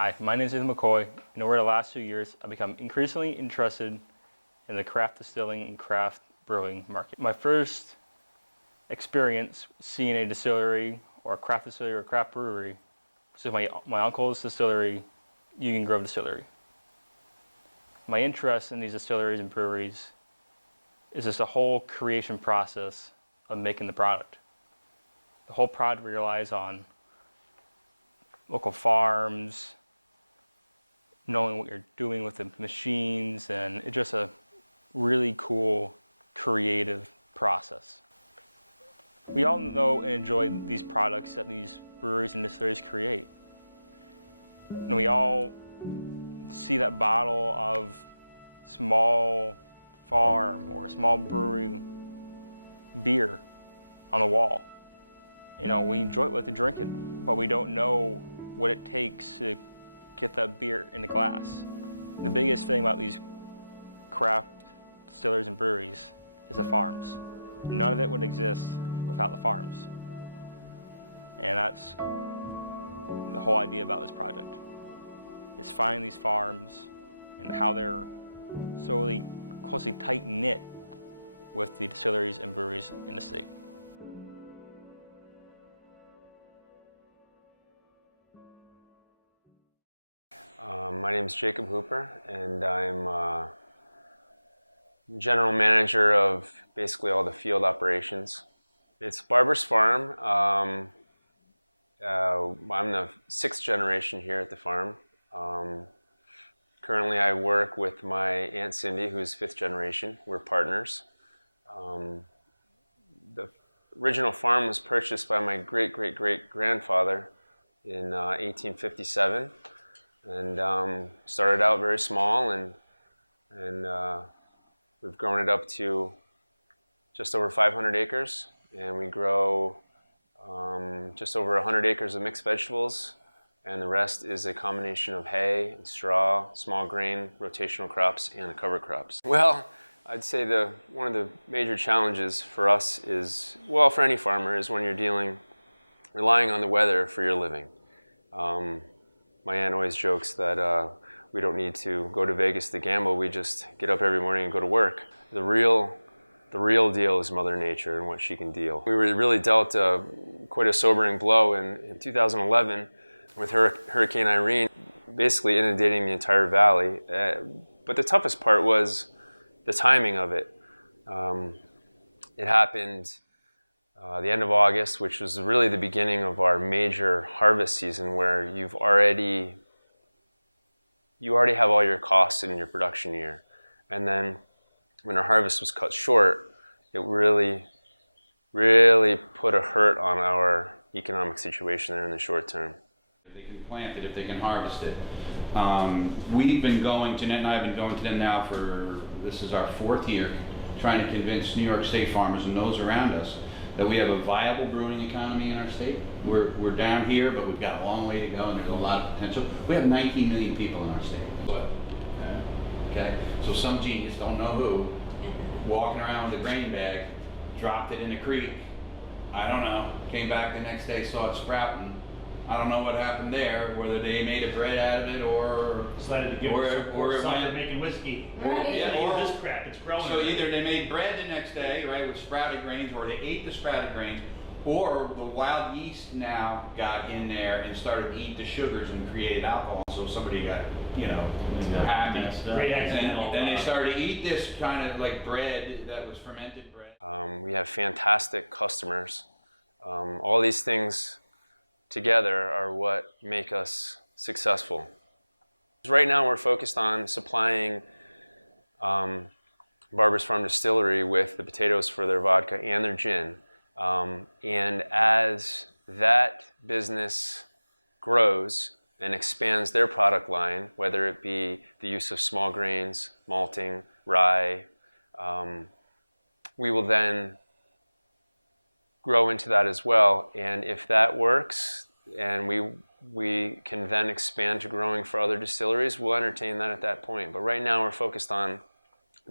Hi, my name is Ethan McCoy, and over the last few years, I've become increasingly interested in the craft distilling and craft brewing market. My first experience seeing a distillery or a craft distillery or a craft brewery was my uncle's distillery, Union Grove Distillery. My interest in these distilleries and breweries is just the whole creation process of making the product. The whole product relies on local farms, knowing what you're doing with the machines, and it's just a really cool, creative process. We all know and enjoy these products that these breweries and distilleries create. And we all see that bottle of small farm or small brewery beer on the wall. You know, we enjoy it to drink it, but we don't know what it takes to get that beer in the glass. The biggest thing about these craft distilleries and breweries is the farms. None of it would exist without the farms. And that's the whole idea about this project, is finding these farms and how they're so closely tight-knit with the distilleries and breweries in the state. My name is Jacob Hooper, and I'm general manager of basically all the field operations. It's Barber's Farm. I'm the 6th generation here at the farm. Currently I work with my Aunt Cindy, who's 5th generation. We're partners. The original farm was purchased by my great-great-great-grandfather in 1857. And started out very small, and we've grown it up to just over 500 acres, and we grow just over 100 acres of mixed vegetables, and the rest is a combination of hay and straw, small grain, rotational crops, and cover crops. Well, I'd say one of the major challenges for us is, well, for any farmer, is when you're relying on the weather for your living. My aunt always jokes that we don't need to go to Vegas to gamble. We just get up every morning and go to work. The real deal is Mother Nature and what she can deal. We were really dealt quite a sobering blow in 2011 with Hurricane Irene, basically inundating the entire valley. But the toughest part was the timing of it. It happened the end of August, which was really the beginning of our major harvest season, where you already have all your costs in your production year. And then when our harvest was cut short, it really put a hurt on our economic situation there in the short term. They can plant it if they can harvest it. We've been going to, Net and I have been going to them now this is our 4th year, trying to convince New York State farmers and those around us that we have a viable brewing economy in our state. We're down here, but we've got a long way to go, and there's a lot of potential. We have 19 million people in our state. Okay, so some genius, don't know who, walking around with a grain bag, dropped it in a creek. I don't know. Came back the next day, saw it sprouting. I don't know what happened there, whether they made a bread out of it or decided to give or it started making whiskey. Right. Yeah, or this crap, it's growing. So either they made bread the next day, right, with sprouted grains, or they ate the sprouted grains, or the wild yeast now got in there and started to eat the sugars and created alcohol. So somebody got, happy. Great accidental. And then they started to eat this kind of like bread that was fermented bread. We have fantastic customers. All these things together are what make us successful. Right now we're focused on supplying Barber's Farm Distillery with the potatoes for their vodka and their gin. And as that business grows and expands their product line, whether it be the use of small grains, malting, rye, we will then grow into that as well. And if that works and we can then expand to growing for other distilleries, we'll entertain that at that point. But right now we're focused on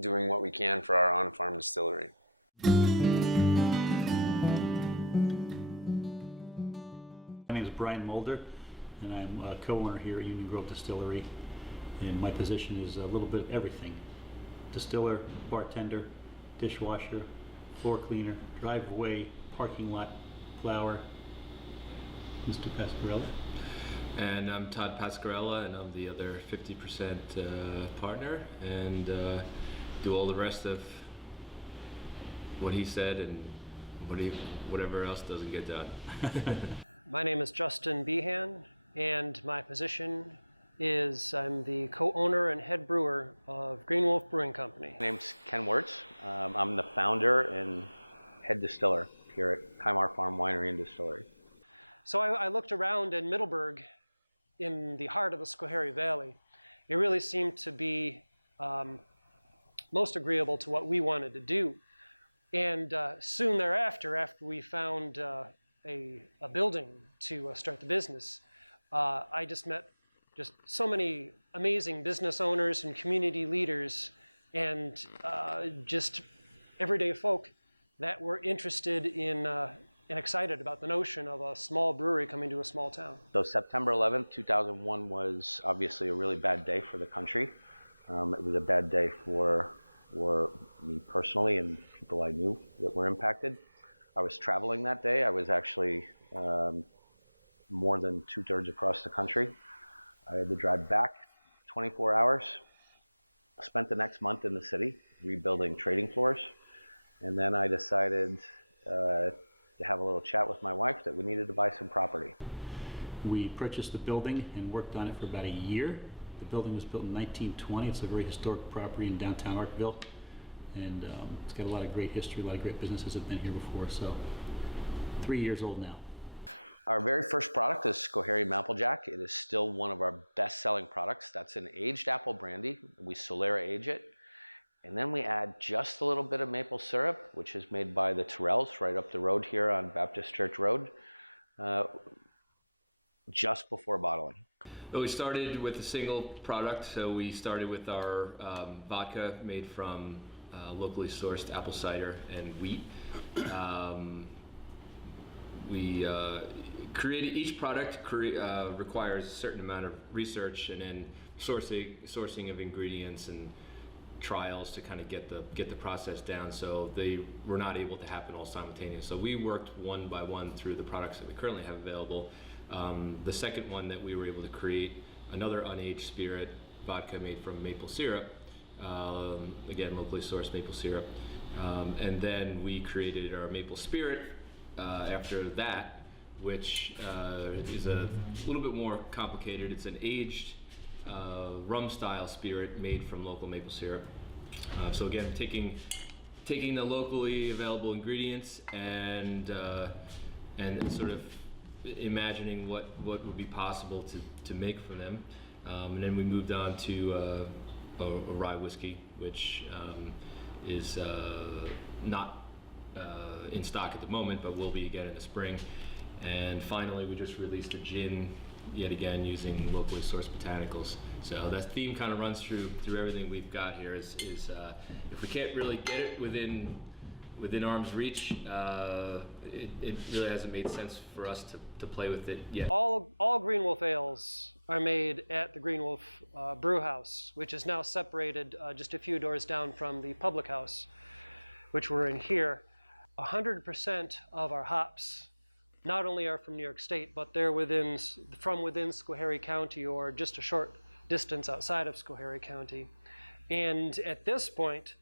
doing what we can for our on-farm distillery. My name is Brian Mulder. and I'm a co-owner here at Union Grove Distillery. And my position is a little bit of everything. Distiller, bartender, dishwasher, floor cleaner, driveway, parking lot, flower. Mr. Pasquarella. And I'm Todd Pasquarella, and I'm the other 50% partner, and do all the rest of what he said and whatever else doesn't get done. My name is Justin Behan, and my position is I'm the co-owner and head brewer of Green Wolf Brewing Company. My name's Ken Wirtz. I'm the founder and head distiller here at Kymar Farm Winery and Distillery. So I looked around in Middleburg, in the heart of the Schoharie Valley. It really seemed to be most agreeable to what we wanted to do. And soon thereafter, after we found a building to start the business, I just met so many amazing business owners and community leaders and just everyday folk that were interested in and excited about the notion of a small brewery coming to a small town. So September 11th, 2001 was obviously a really bad day for the country. It was a bad day for me personally and people I knew that were impacted. I was traveling that day. I was actually more than 2/3 across the country. I had to drive back 24 hours. I spent the next month in the city rebuilding trading floors. And then I decided to have a little chat with my wife that we needed to buy some property. We purchased the building and worked on it for about a year. The building was built in 1920. It's a very historic property in downtown Arkville. And it's got a lot of great history, a lot of great businesses have been here before. So 3 years old now. Our very first product is Schoharie Mapplejack. It is still one of our best-selling products. That's an aged apple brandy. We Solera age it. And then we add just a little bit of maple syrup, which is made by the Terrells right up the road here on Baptist Church Road, just before bottling. Well, we started with a single product, so we started with our vodka made from locally sourced apple cider and wheat. We created each product requires a certain amount of research and then sourcing of ingredients and trials to kind of get the process down, so they were not able to happen all simultaneously. So we worked one by one through the products that we currently have available. The second one that we were able to create, another unaged spirit, vodka made from maple syrup, again locally sourced maple syrup, and then we created our maple spirit after that, which is a little bit more complicated. It's an aged rum-style spirit made from local maple syrup. So again, taking the locally available ingredients and sort of imagining what would be possible to make from them, and then we moved on to a rye whiskey, which is not in stock at the moment, but will be again in the spring. And finally, we just released a gin, yet again using locally sourced botanicals. So that theme kind of runs through everything we've got here. Is if we can't really get it within arm's reach, it really hasn't made sense for us to play with it yet. All Green Wolf ales are made at the Green Wolf Brew House, which is now separated just a few doors down from the public house, which we're in here. 100% of our hops not only are from New York State, but they're from within Schoharie County or just a short distance outside of Schoharie County. And at this point,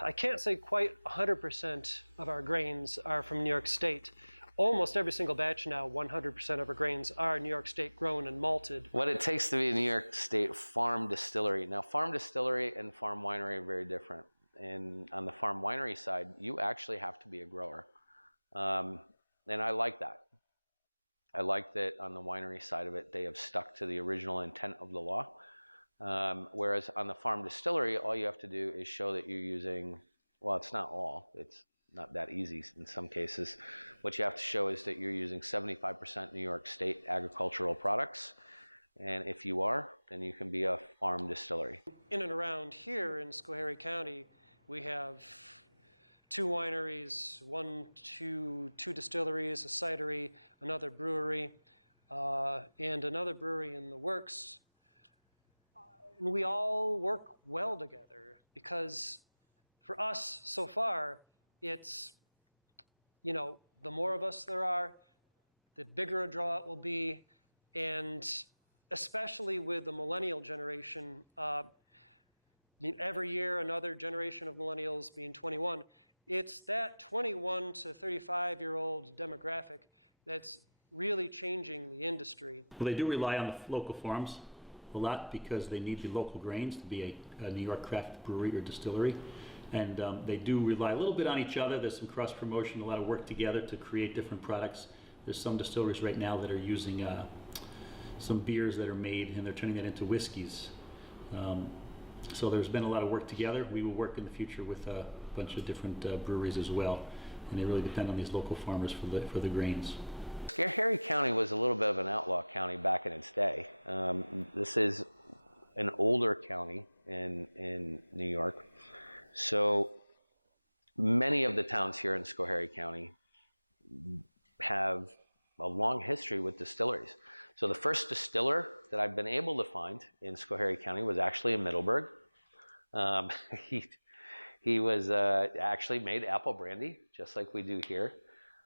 I can't say quite 100% of our grains are from New York State. Almost every single batch now, 100% of our grains are New York State grown and malted. What it takes to be a New York State farm distillery. Now, farm distillery and farm winery are very different. And on the farm winery side, you actually have to be a grower. And I like that. I like that on the winery side of it, they have stuck to the original intent of the law. Whereas on the farm distillery, all you have to do is show that you're using, well, it's not all, it's not that easy in some cases. What you have to show is that you're using 75% New York State agricultural products. And if you are, then you can be a farm distillery. In and around here in Schoharie County, we have 2 wineries, two distilleries, a cidery, another brewery. and another brewery in the works. And we all work well together because for us so far, it's, you know, the more of us there are, the bigger a draw it will be. And especially with the millennial generation, I mean, every year another generation of millennials being 21, it's that 21 to 35-year-old demographic that's really changing the industry. Well, they do rely on the local farms a lot because they need the local grains to be a New York craft brewery or distillery. And they do rely a little bit on each other. There's some cross promotion, a lot of work together to create different products. There's some distilleries right now that are using some beers that are made and they're turning that into whiskeys. So there's been a lot of work together. We will work in the future with a bunch of different breweries as well. And they really depend on these local farmers for the grains. Schoharie County was a little bit of an outlaw county back in its day. This is an older county in New York. So many of the towns here in Schoharie County have a long history with distilleries. So the first distiller that I've been able to find in Schoharie County was actually in Middleburg. He was actually made apple brandy, just like we do here.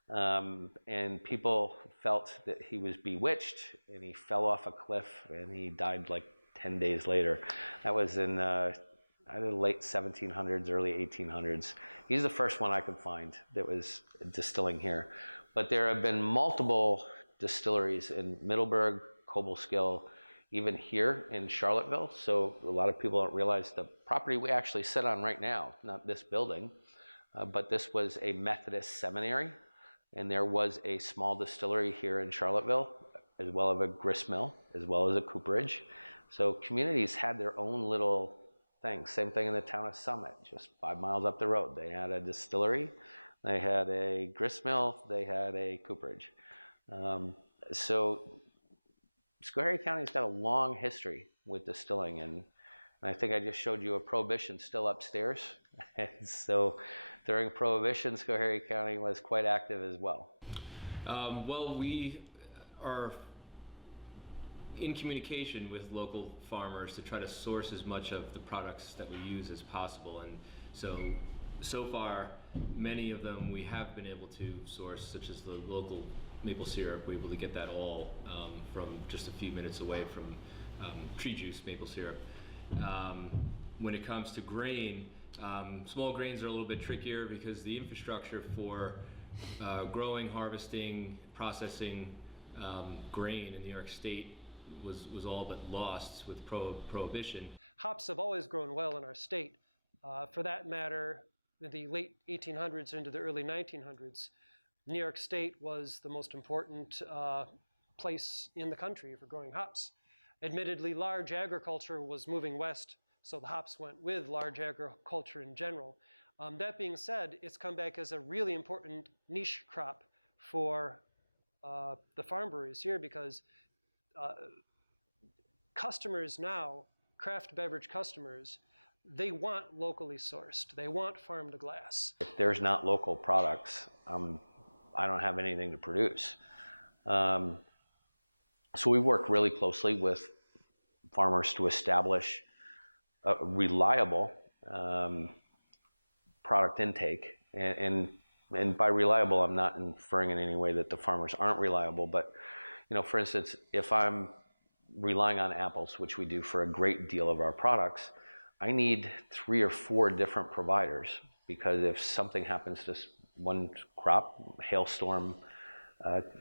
And people felt that he was bewitched and he fell off a cliff and he died like 10 days later. That was in either late 1700s, early 1800s. He's the first one I could find that was distilling here. But there have been multiple distilleries in Middleburg, Cobleskill, even here in Charlottesville. So a lot of people don't realize the property we actually sit on right now, not this building, but this was a Methodist seminary. And there was a small distillery here in Charlottesville, as well as a grist mill, as well as a cooperage. So communities had their own little things. Same thing in the town of Summit, just 5 miles up the road. They had a distillery, they had a grist mill, they had a cooperage. So Schoharie County's got a long history with distilling, and I think I just showed you a Prohibition still upstairs. So during Prohibition, Schoharie County was quite active as well. Well, we are in communication with local farmers to try to source as much of the products that we use as possible. And so far, many of them we have been able to source, such as the local maple syrup. We're able to get that all from just a few minutes away from tree juice maple syrup. When it comes to grain, small grains are a little bit trickier because the infrastructure for growing, harvesting, processing grain in New York State was all but lost with Prohibition. Hops have always grown well in our state. For that matter, in the late 1800s into the early 1900s, New York State was the most important place in the country for growing hops. Admittedly, large agriculture was moving west, so the hops went with large agriculture in general. That being said, it's come back as a really important niche crop for the farm breweries here because customers now, craft beverage customers, they want locally sourced. They want farm to glass. If there's not local products, I don't have anything to produce. So we work really closely with farmers to establish a reliable product intake. And by reliable, I'm not inferring in any way that the farmers aren't reliable, but you know, for instance, if I'm relying on apples, which we do for a great deal of our products, I need 3 or 4 different providers because if something happens to one crop, hailstorm,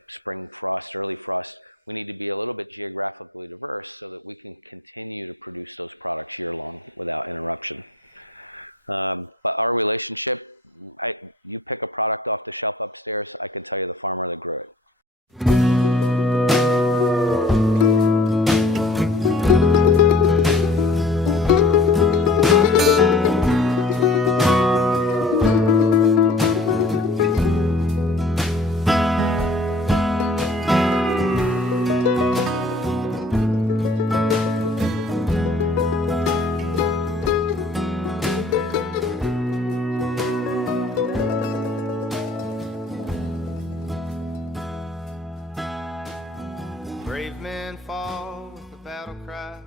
spring frost, early frost, we need to be a little bit geographically diverse so that we can continue to produce those products year long without interruption. But our relationship, you pick a product off the shelf upstairs, I can tell you the farmer that grew it. Brave men fall with a battle cry.